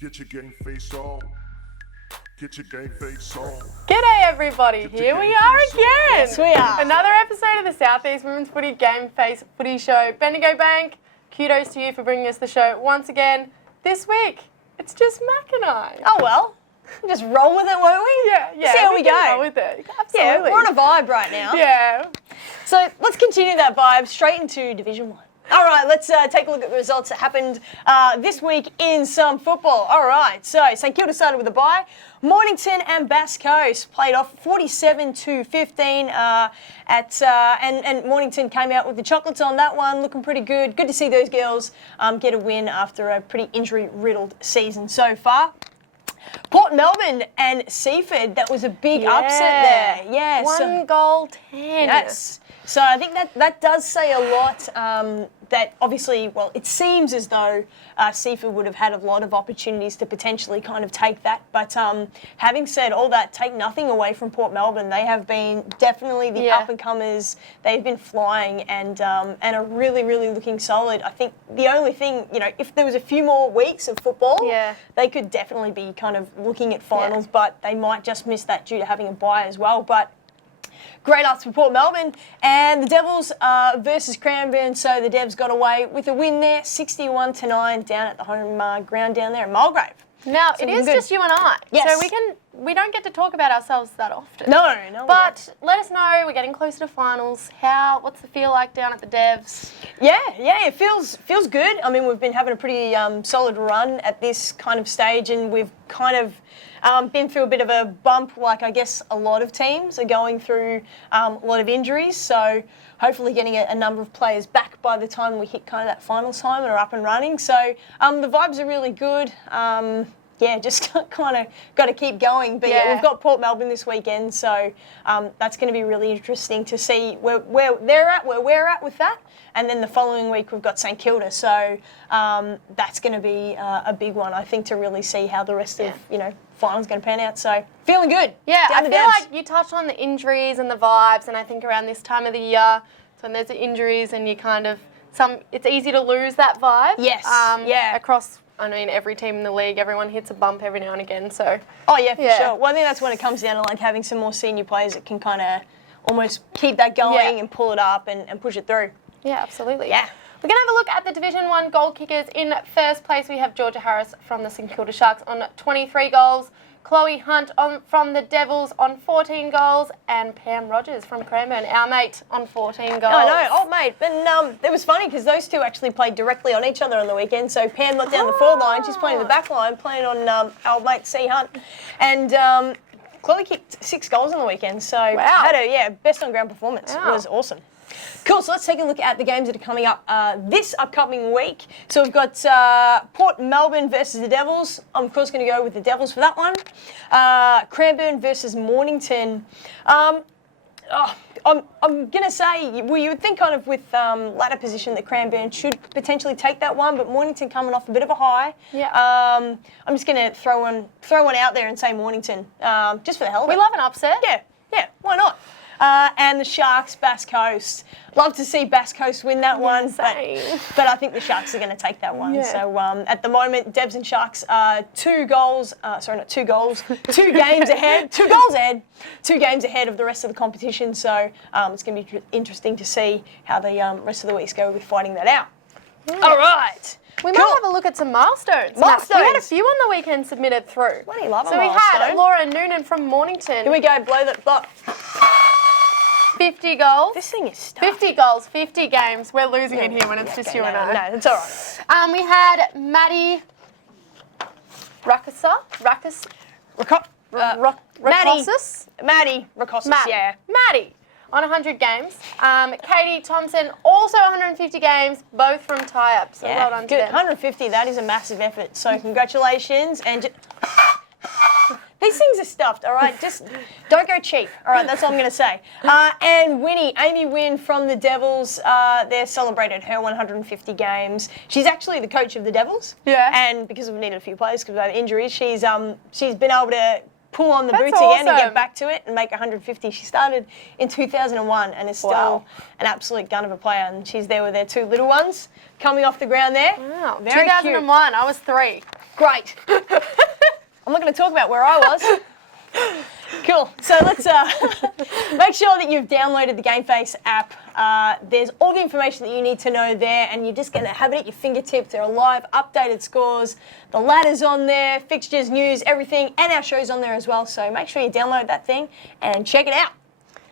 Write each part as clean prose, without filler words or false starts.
Get your game face on. Get your game face on. G'day everybody, here we are again. Yes, we are. Another episode of the Southeast Women's Footy Gameface Footy Show. Bendigo Bank, kudos to you for bringing us the show once again. This week, it's just Mac and I. Oh well, we'll just roll with it, won't we? Yeah. See how we can go. roll with it. Yeah, Absolutely. we're on a vibe right now. Yeah. So let's continue that vibe straight into Division 1. All right, let's take a look at the results that happened this week in some football. All right, so St Kilda started with a bye. Mornington and Bass Coast played off 47-15 and Mornington came out with the chocolates on that one, looking pretty good. Good to see those girls get a win after a pretty injury-riddled season so far. Port Melbourne and Seaford, that was a big upset there. Yeah, 1 goal 10. Yes. So I think that does say a lot. That obviously, well, it seems as though Seaford would have had a lot of opportunities to potentially kind of take that. But having said all that, take nothing away from Port Melbourne. They have been definitely the up-and-comers. They've been flying and are really, really looking solid. I think the only thing, if there was a few more weeks of football, they could definitely be kind of looking at finals, but they might just miss that due to having a bye as well. But great ups for Port Melbourne and the Devils versus Cranbourne. So the Devs got away with a win there, 61-9 down at the home ground down there in Mulgrave. Now, So it is good. just you and I. Yes. So we don't get to talk about ourselves that often. No. But let us know, we're getting closer to finals. What's the feel like down at the Devs? Yeah, it feels good. I mean, we've been having a pretty solid run at this kind of stage, and we've kind of been through a bit of a bump, like I guess a lot of teams are going through a lot of injuries. So hopefully getting a number of players back by the time we hit kind of that finals time and are up and running. So the vibes are really good. Just kind of got to keep going. But we've got Port Melbourne this weekend, so that's going to be really interesting to see where they're at, where we're at with that. And then the following week we've got St Kilda, so that's going to be a big one, I think, to really see how the rest of finals going to pan out. So feeling good. Yeah, Down I the feel Devs. like you touched on the injuries and the vibes, and I think around this time of the year, so when there's the injuries and you kind of it's easy to lose that vibe. Yes. Across. I mean, every team in the league, everyone hits a bump every now and again, so... Oh, yeah, for sure. Well, I think that's when it comes down to, like, having some more senior players that can kind of almost keep that going and pull it up and push it through. Yeah, absolutely. Yeah. We're going to have a look at the Division 1 goal kickers. In first place, we have Georgia Harris from the St Kilda Sharks on 23 goals. Chloe Hunt from the Devils on 14 goals, and Pam Rogers from Cranbourne, our mate, on 14 goals. No, old mate. And it was funny because those two actually played directly on each other on the weekend. So Pam not down the forward line, she's playing the back line, playing on old mate C Hunt. And Chloe kicked 6 goals on the weekend. So had a best on ground performance. It was awesome. Cool, so let's take a look at the games that are coming up this upcoming week. So we've got Port Melbourne versus the Devils. I'm, of course, going to go with the Devils for that one. Cranbourne versus Mornington. I'm going to say, well, you would think kind of with ladder position that Cranbourne should potentially take that one, but Mornington coming off a bit of a high. Yeah. I'm just going to throw one out there and say Mornington, just for the hell of it. We love an upset. Yeah, why not? And the Sharks, Bass Coast. Love to see Bass Coast win that one, but I think the Sharks are going to take that one. Yeah. So at the moment, Devs and Sharks are 2 games ahead. 2 goals ahead. 2 games ahead of the rest of the competition. So it's going to be interesting to see how the rest of the weeks go with fighting that out. Yeah. All right. We might have a look at some milestones. We had a few on the weekend submitted through. Bloody love a milestone. milestone. We had Laura Noonan from Mornington. Here we go, blow that block. 50 goals. This thing is stuffed. 50 goals, 50 games. We're losing it here when it's just you and I. No, that's all right. We had Maddie Rakosis, Maddie on 100 games. Katie Thompson, also 150 games, both from tie-up. So well done to them. 150, that is a massive effort. So congratulations. And these things are stuffed, all right? Just don't go cheap, all right? That's all I'm going to say. And Amy Wynn from the Devils, they celebrated her 150 games. She's actually the coach of the Devils. Yeah. And because we've needed a few players because of injuries, she's been able to pull on the boots again and get back to it and make 150. She started in 2001 and is still an absolute gun of a player. And she's there with their 2 little ones coming off the ground there. Wow. Very 2001, cute. I was 3. Great. I'm not going to talk about where I was. Cool. So let's make sure that you've downloaded the Gameface app. There's all the information that you need to know there, and you're just going to have it at your fingertips. There are live updated scores, the ladder's on there, fixtures, news, everything, and our show's on there as well. So make sure you download that thing and check it out.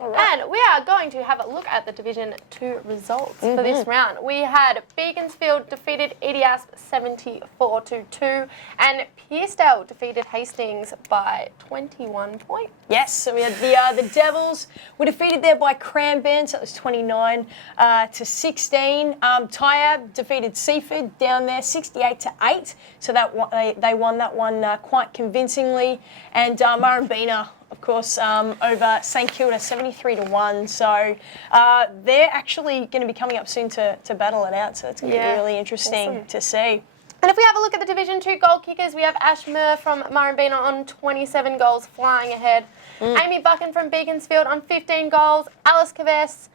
Right. And we are going to have a look at the Division 2 results for this round. We had Beaconsfield defeated Edias 74-2, and Pearcedale defeated Hastings by 21 points. Yes, so we had the Devils were defeated there by Cranbourne, so it was 29 to 16. Tyab defeated Seaford down there 68-8, so that they won that one quite convincingly. And Murrumbeena, of course, over St Kilda 73-1. So they're actually going to be coming up soon to battle it out. So it's going to be really interesting to see. And if we have a look at the Division 2 goal kickers, we have Ash Murr from Murrumbeena on 27 goals, flying ahead. Amy Buchan from Beaconsfield on 15 goals. Alice Caves,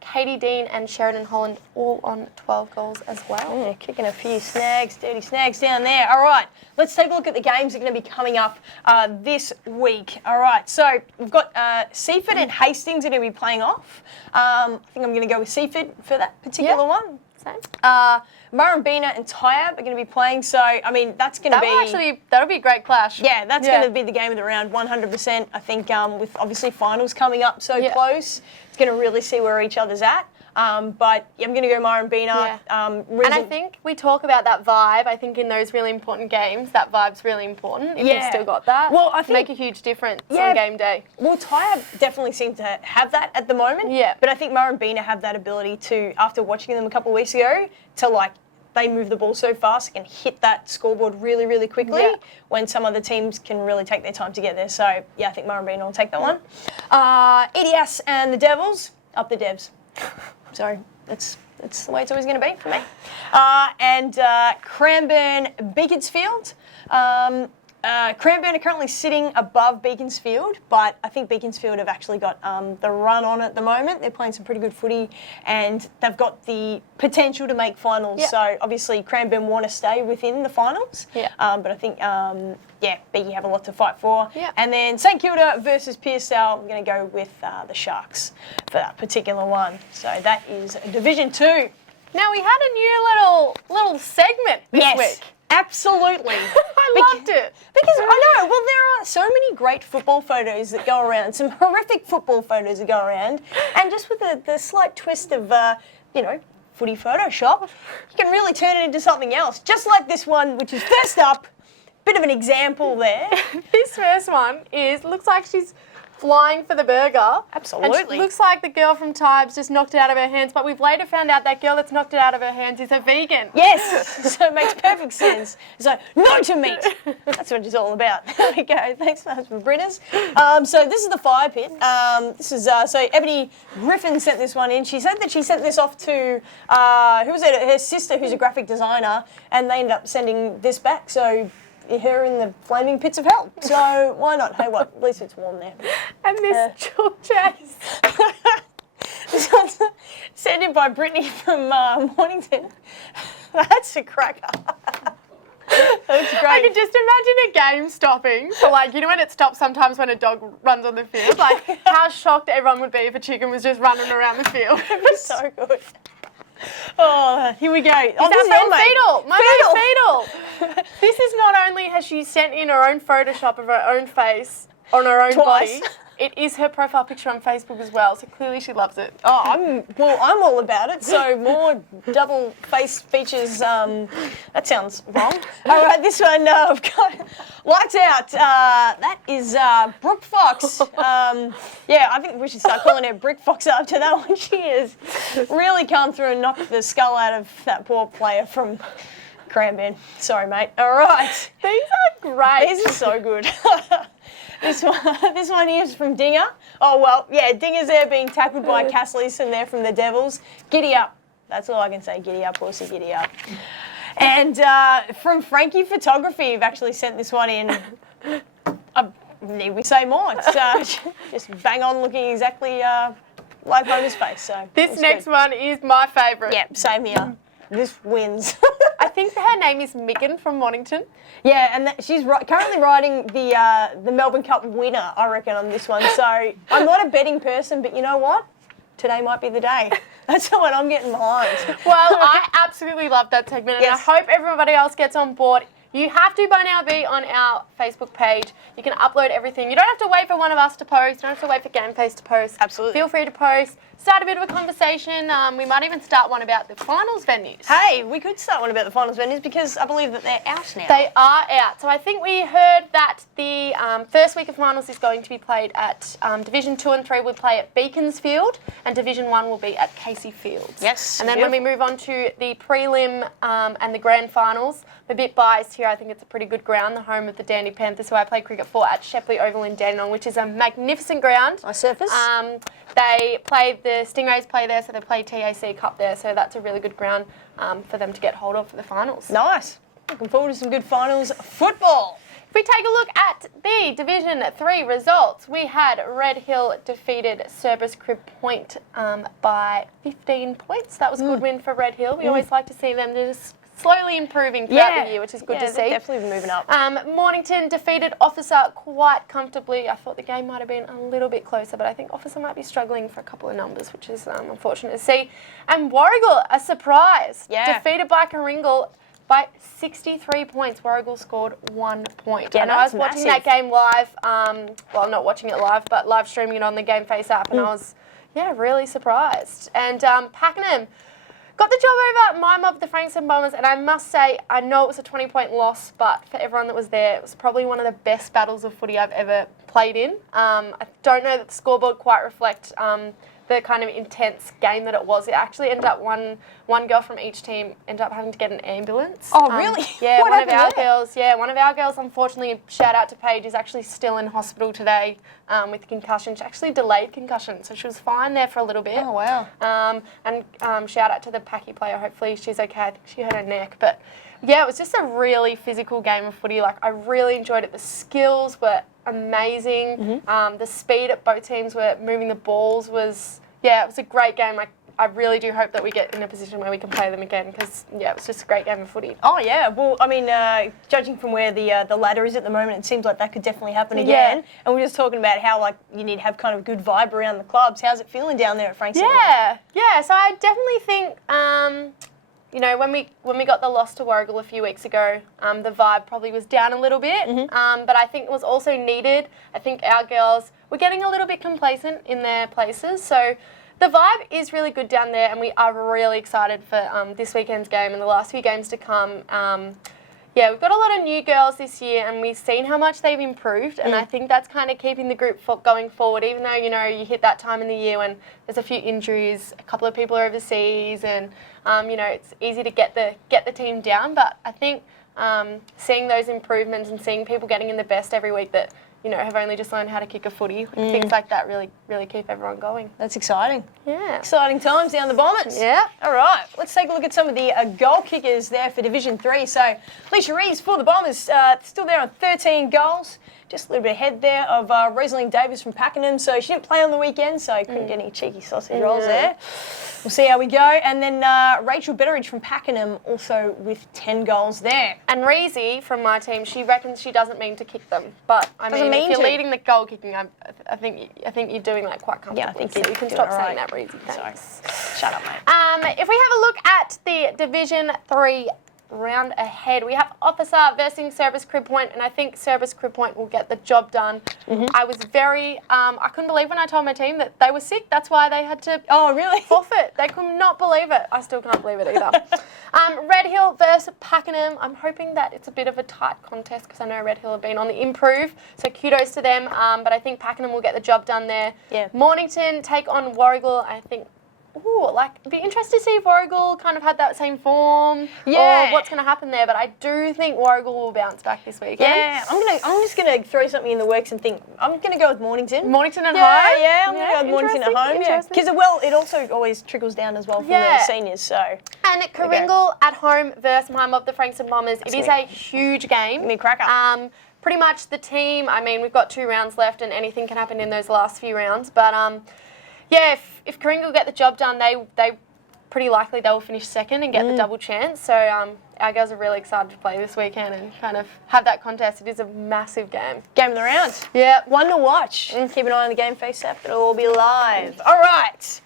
Katie Dean and Sheridan Holland all on 12 goals as well. Kicking a few snags, dirty snags down there. All right, let's take a look at the games that are going to be coming up this week. All right, so we've got Seaford and Hastings are going to be playing off. I think I'm going to go with Seaford for that particular one. Same. Murrumbeena and Tyab are going to be playing, so I mean that's going to be that'll be a great clash. Yeah, that's going to be the game of the round, 100%. I think with obviously finals coming up so close, it's going to really see where each other's at. But I'm going to go Murrumbeena. And I think we talk about that vibe. I think in those really important games, that vibe's really important. If you've still got that, well, I think make a huge difference on game day. Well, Tyab definitely seem to have that at the moment. Yeah. But I think Murrumbeena have that ability to, after watching them a couple of weeks ago, to like they move the ball so fast and hit that scoreboard really, really quickly when some other teams can really take their time to get there. So yeah, I think Murrumbeena will take that one. EDS and the Devils, up the Devs. Sorry, that's the way it's always going to be for me. And Cranbourne, Beaconsfield. Cranbourne are currently sitting above Beaconsfield, but I think Beaconsfield have actually got the run on at the moment. They're playing some pretty good footy, and they've got the potential to make finals. So obviously Cranbourne want to stay within the finals. But I think Beaky have a lot to fight for. And then St Kilda versus Pearcedale, I'm going to go with the Sharks for that particular one. So that is Division 2. Now we had a new little segment this week. Absolutely. I loved it. Because I know, well, there are so many great football photos that go around, some horrific football photos that go around, and just with the slight twist of, footy Photoshop, you can really turn it into something else. Just like this one, which is first up, bit of an example there. This first one looks like she's flying for the burger. Absolutely. And looks like the girl from Tybes just knocked it out of her hands, but we've later found out that girl that's knocked it out of her hands is a vegan. Yes, so it makes perfect sense. It's like, no to meat. That's what it's all about. There we go. Thanks so much for Britters. So this is the fire pit. This is so Ebony Griffin sent this one in. She said that she sent this off to who was it? Her sister, who's a graphic designer, and they ended up sending this back. So her in the flaming pits of hell. So why not? Hey, what? At least it's warm there. And this chase. This one's sent in by Brittany from Mornington. That's a cracker. That's great. I can just imagine a game stopping for when it stops sometimes when a dog runs on the field. Like how shocked everyone would be if a chicken was just running around the field. It was so good. Oh, here we go. Fetal. Fetal. This is not only has she sent in her own Photoshop of her own face on her own body, it is her profile picture on Facebook as well, so clearly she loves it. Oh, I'm all about it. So more double face features. That sounds wrong. All right, this one I've got Lights Out. That is Brooke Fox. I think we should start calling her Brick Fox after that one. She has really come through and knocked the skull out of that poor player from Cranbourne. Sorry, mate. All right. These are great. These are so good. This one here is from Dinger. Oh, well, yeah, Dinger's there being tackled by Cassleson there from the Devils. Giddy up. That's all I can say. Giddy up, horsey, giddy up. And from Frankie Photography, you've actually sent this one in. Need we say more? It's just bang on looking exactly like Homer's face. So this next one is my favourite. Yeah, same here. This wins. I think her name is Megan from Mornington. Yeah, and she's currently riding the Melbourne Cup winner, I reckon, on this one. So I'm not a betting person, but you know what? Today might be the day. That's the one I'm getting behind. Well, I absolutely love that segment, and I hope everybody else gets on board. You have to by now be on our Facebook page. You can upload everything. You don't have to wait for one of us to post. You don't have to wait for Gameface to post. Absolutely. Feel free to post. Start a bit of a conversation. We might even start one about the finals venues. Hey, we could start one about the finals venues because I believe that they're out now. They are out. So I think we heard that the first week of finals is going to be played at Division 2 and 3 will play at Beaconsfield, and Division 1 will be at Casey Fields. Yes. And then when we move on to the prelim and the grand finals, I'm a bit biased here. I think it's a pretty good ground, the home of the Dandy Panthers, who I play cricket for, at Shepley Oval in Dandenong, which is a magnificent ground. Nice surface. They play, the Stingrays play there, so they play TAC Cup there, so that's a really good ground for them to get hold of for the finals. Nice. Looking forward to some good finals football. If we take a look at the Division 3 results, we had Red Hill defeated Cerberus Crib Point by 15 points. That was a good win for Red Hill. We always like to see them just slowly improving throughout the year, which is good to see. Definitely moving up. Mornington defeated Officer quite comfortably. I thought the game might have been a little bit closer, but I think Officer might be struggling for a couple of numbers, which is unfortunate to see. And Warragul, a surprise, defeated by Karingal by 63 points. Warragul scored 1 point. Yeah, and I was watching that game live, well, not watching it live, but live streaming it on the Gameface app, and I was, really surprised. And Pakenham got the job over my mob, the Frankston Bombers, and I must say, I know it was a 20-point loss, but for everyone that was there, it was probably one of the best battles of footy I've ever played in. I don't know that the scoreboard quite reflect the kind of intense game that it was. It actually ended up one girl from each team ended up having to get an ambulance. Oh, really? Yeah, What one of happened our there? girls. Yeah, one of our girls, unfortunately, shout out to Paige, is actually still in hospital today with concussion. She actually delayed concussion, so she was fine there for a little bit. Oh, wow. And shout out to the Packy player. Hopefully she's okay. I think she hurt her neck, but yeah, it was just a really physical game of footy. Like, I really enjoyed it. The skills were amazing. The speed at both teams were moving the balls was. Yeah, it was a great game. I really do hope that we get in a position where we can play them again because, it was just a great game of footy. Oh, yeah. Well, I mean, judging from where the ladder is at the moment, it seems like that could definitely happen again. And we're just talking about how, like, you need to have kind of good vibe around the clubs. How's it feeling down there at Frankston? Yeah. So I definitely think, when we got the loss to Warragul a few weeks ago, the vibe probably was down a little bit. But I think it was also needed. I think our girls were getting a little bit complacent in their places. So the vibe is really good down there, and we are really excited for this weekend's game and the last few games to come. We've got a lot of new girls this year, and we've seen how much they've improved, and I think that's kind of keeping the group going forward, even though, you hit that time in the year when there's a few injuries, a couple of people are overseas, and, it's easy to get the team down. But I think seeing those improvements and seeing people getting in the best every week that, have only just learned how to kick a footy, things like that really, really keep everyone going. That's exciting. Yeah. Exciting times down the Bombers. Yeah. All right, let's take a look at some of the goal kickers there for Division 3. So, Alicia Reeves for the Bombers, still there on 13 goals. Just a little bit ahead there of Rosalind Davis from Pakenham. So she didn't play on the weekend, so couldn't get any cheeky sausage rolls there. We'll see how we go. And then Rachel Betteridge from Pakenham also with 10 goals there. And Reezy from my team, she reckons she doesn't mean to kick them. But, I mean, if you're to. leading the goal kicking, I think you're doing that quite comfortably. Yeah, I think so you're you can doing stop all saying right. that, Reezy. Thanks. Shut up, mate. If we have a look at the Division 3 round ahead, we have Officer versus Cerberus Crib Point, and I think Cerberus Crib Point will get the job done. I was very, I couldn't believe when I told my team that they were sick. That's why they had to forfeit. They could not believe it. I still can't believe it either. Red Hill versus Pakenham. I'm hoping that it's a bit of a tight contest because I know Red Hill have been on the improve, so kudos to them. But I think Pakenham will get the job done there. Yeah. Mornington take on Warragul. I think. It'd be interesting to see if Warragul kind of had that same form or what's going to happen there. But I do think Warragul will bounce back this weekend. Yeah, I'm just gonna throw something in the works and think I'm gonna go with Mornington. Mornington at home. Yeah, I'm gonna go with Mornington at home. Yeah, Interesting. because it also always trickles down as well from the seniors. So And Karingal at home versus my mob, the Frankston Bombers. It is a huge game. Give me a cracker. Pretty much the team. I mean, we've got 2 rounds left, and anything can happen in those last few rounds. But if Karingal get the job done, they pretty likely they will finish second and get the double chance. So our girls are really excited to play this weekend and kind of have that contest. It is a massive game. Game of the round. Yeah. One to watch. Keep an eye on the Gameface app. It'll all be live. All right.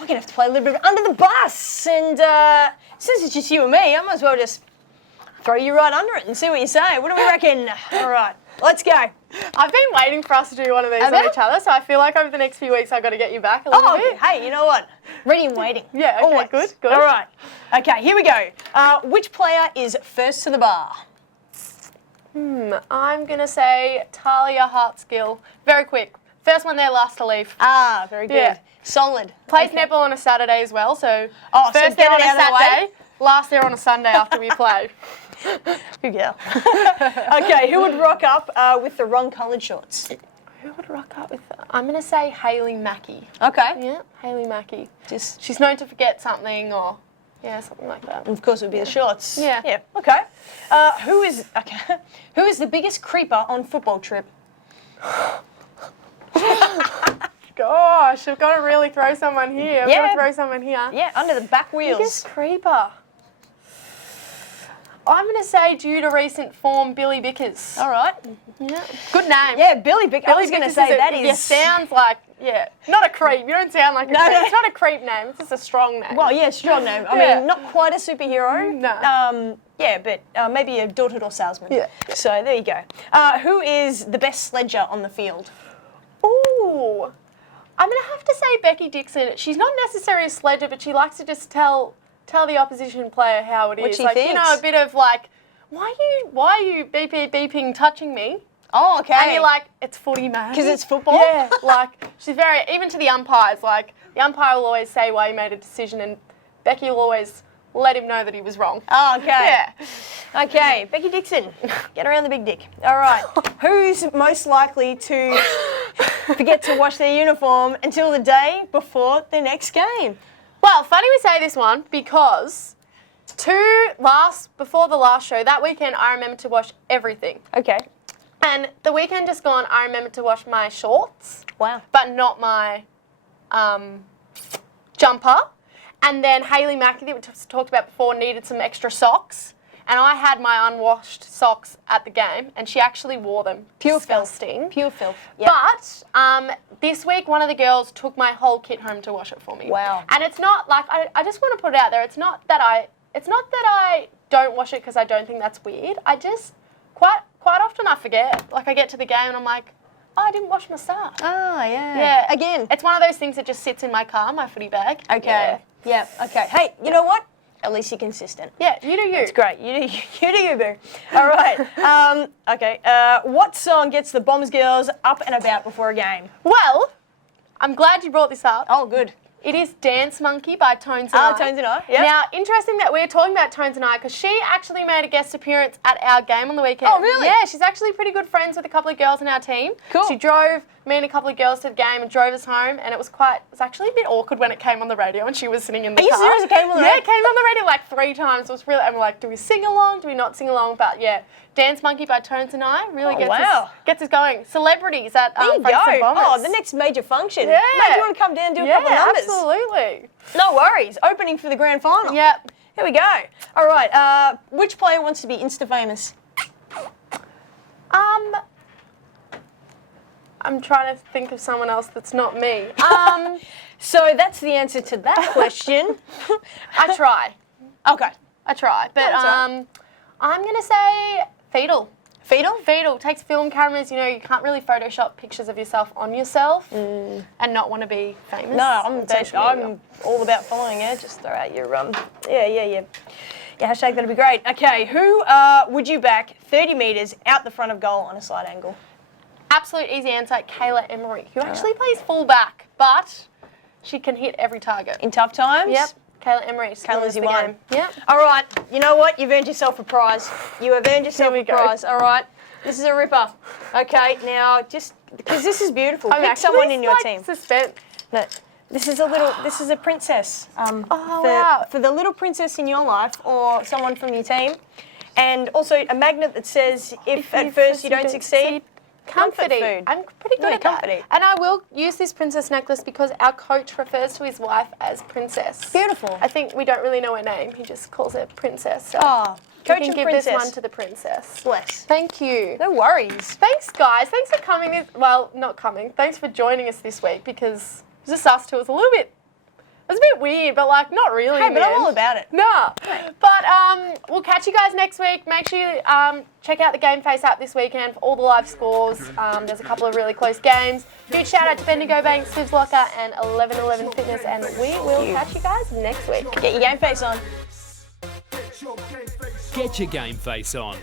We're going to have to play a little bit under the bus. And since it's just you and me, I might as well just throw you right under it and see what you say. What do we reckon? All right. Let's go. I've been waiting for us to do one of these on each other, so I feel like over the next few weeks I've got to get you back a little bit. Hey, you know what? Ready and waiting. Yeah, okay, Always. good. All right. Okay, here we go. Which player is first to the bar? I'm going to say Talia Hartskill. Very quick. First one there, last to leave. Ah, very good. Yeah. Solid. Plays netball on a Saturday as well, so so first get there on it a out of the way. Saturday, last there on a Sunday after we play. Good girl. Okay, who would rock up with the wrong coloured shorts? Who would rock up with that? I'm going to say Hayley Mackey. Okay. Yeah, Hayley Mackey. Just, She's known to forget something or, yeah, something like that. of course, it would be the shorts. Yeah. Yeah. Okay. Who is the biggest creeper on football trip? Gosh, I've got to really throw someone here. I've got Yeah. to throw someone here. Yeah, under the back wheels. Biggest creeper. I'm going to say, due to recent form, Billy Vickers. All right. Yeah. Good name. Yeah, Billy Vickers. I was going to Vickers say that Yeah, is. sounds like, yeah, not a creep. You don't sound like a No, creep. no. It's not a creep name. It's just a strong name. Well, yeah, strong name. I Yeah. mean, not quite a superhero. No. Yeah, but maybe a door-to-door salesman. Yeah. So there you go. Who is the best sledger on the field? Ooh. I'm going to have to say Becky Dixon. She's not necessarily a sledger, but she likes to just tell the opposition player how it is. What she like, thinks. you know, a bit of like, why are you beeping touching me? Oh, okay. And you're like, it's footy, man. Because it's football? Yeah, like, she's very, even to the umpires, like, the umpire will always say why he made a decision, and Becky will always let him know that he was wrong. Oh, okay. Yeah. Okay, Becky Dixon, get around the big dick. All right. Who's most likely to forget to wash their uniform until the day before the next game? Well, funny we say this one, because before the last show, that weekend I remembered to wash everything. Okay. And the weekend just gone, I remembered to wash my shorts, Wow. but not my jumper. And then Hayley Mackey, that we talked about before, needed some extra socks. And I had my unwashed socks at the game, and she actually wore them. Pure Disgusting. Pure filth. Yep. But this week, one of the girls took my whole kit home to wash it for me. Wow. And it's not like, I just want to put it out there, it's not that I don't wash it because I don't think that's weird. I just, quite often I forget. Like, I get to the game and I'm like, oh, I didn't wash my stuff. Oh, yeah. Yeah. Again. It's one of those things that just sits in my car, my footy bag. Okay. Yeah. Okay. Hey, you know what? At least you're consistent. Yeah, you do you. It's great. You do you, boo. All right. Okay. What song gets the Bombers girls up and about before a game? Well, I'm glad you brought this up. Oh, good. It is Dance Monkey by Tones and I. Tones and I. Yep. Now, interesting that we're talking about Tones and I because she actually made a guest appearance at our game on the weekend. Oh, really? Yeah, she's actually pretty good friends with a couple of girls in our team. Cool. She drove me and a couple of girls to the game and drove us home, and it was actually a bit awkward when it came on the radio and she was sitting in the car. Are you serious? It came on the radio? Yeah, it came on the radio like 3 times. It was really, and we're like, do we sing along? Do we not sing along? But yeah, Dance Monkey by Tones and I really gets us going. Celebrities at There you Frankston go. Bombers. Oh, the next major function. Yeah. Maybe you want to come down and do a couple of numbers. Absolutely. No worries. Opening for the grand final. Yep. Here we go. All right. Which player wants to be Insta famous? I'm trying to think of someone else that's not me. So that's the answer to that question. I try. Okay. I try. But That's all right. I'm going to say Fetal. Fetal? Fetal takes film cameras. You know, you can't really Photoshop pictures of yourself on yourself and not want to be famous. No, on social media. I'm all about following you. Just throw out your Yeah, hashtag that'd be great. Okay, who would you back 30 metres out the front of goal on a side angle? Absolute easy answer, Kayla Emery, who actually plays full-back, but she can hit every target. In tough times? Yep. Kayla Emery. Kayla's your one. Yep. All right, you know what? You've earned yourself a prize. You have earned yourself Here we a go. prize. All right, this is a ripper. Okay, now just because this is beautiful, I'm pick actually, someone in your like, team. Suspense. No, this is a princess. wow. For the little princess in your life or someone from your team. And also a magnet that says if at first you don't succeed, Comfort Comforty. food. I'm pretty good Yeah, at that. comforty. And I will use this princess necklace because our coach refers to his wife as princess. Beautiful. I think we don't really know her name. He just calls her princess. So Oh, you coach can and give princess. this one to the princess. Bless. Thank you. No worries. Thanks, guys. Thanks for coming. Not coming. Thanks for joining us this week because it was just us two. It was a little bit. It was a bit weird, but like not really. Hey, in but the I'm end. all about it. No. But we'll catch you guys next week. Make sure you check out the Gameface app this weekend for all the live scores. There's a couple of really close games. Huge shout out to Bendigo Bank, Stiv's Locker, and 1111 Fitness, and we will catch you guys next week. Get your game face on. Get your game face on.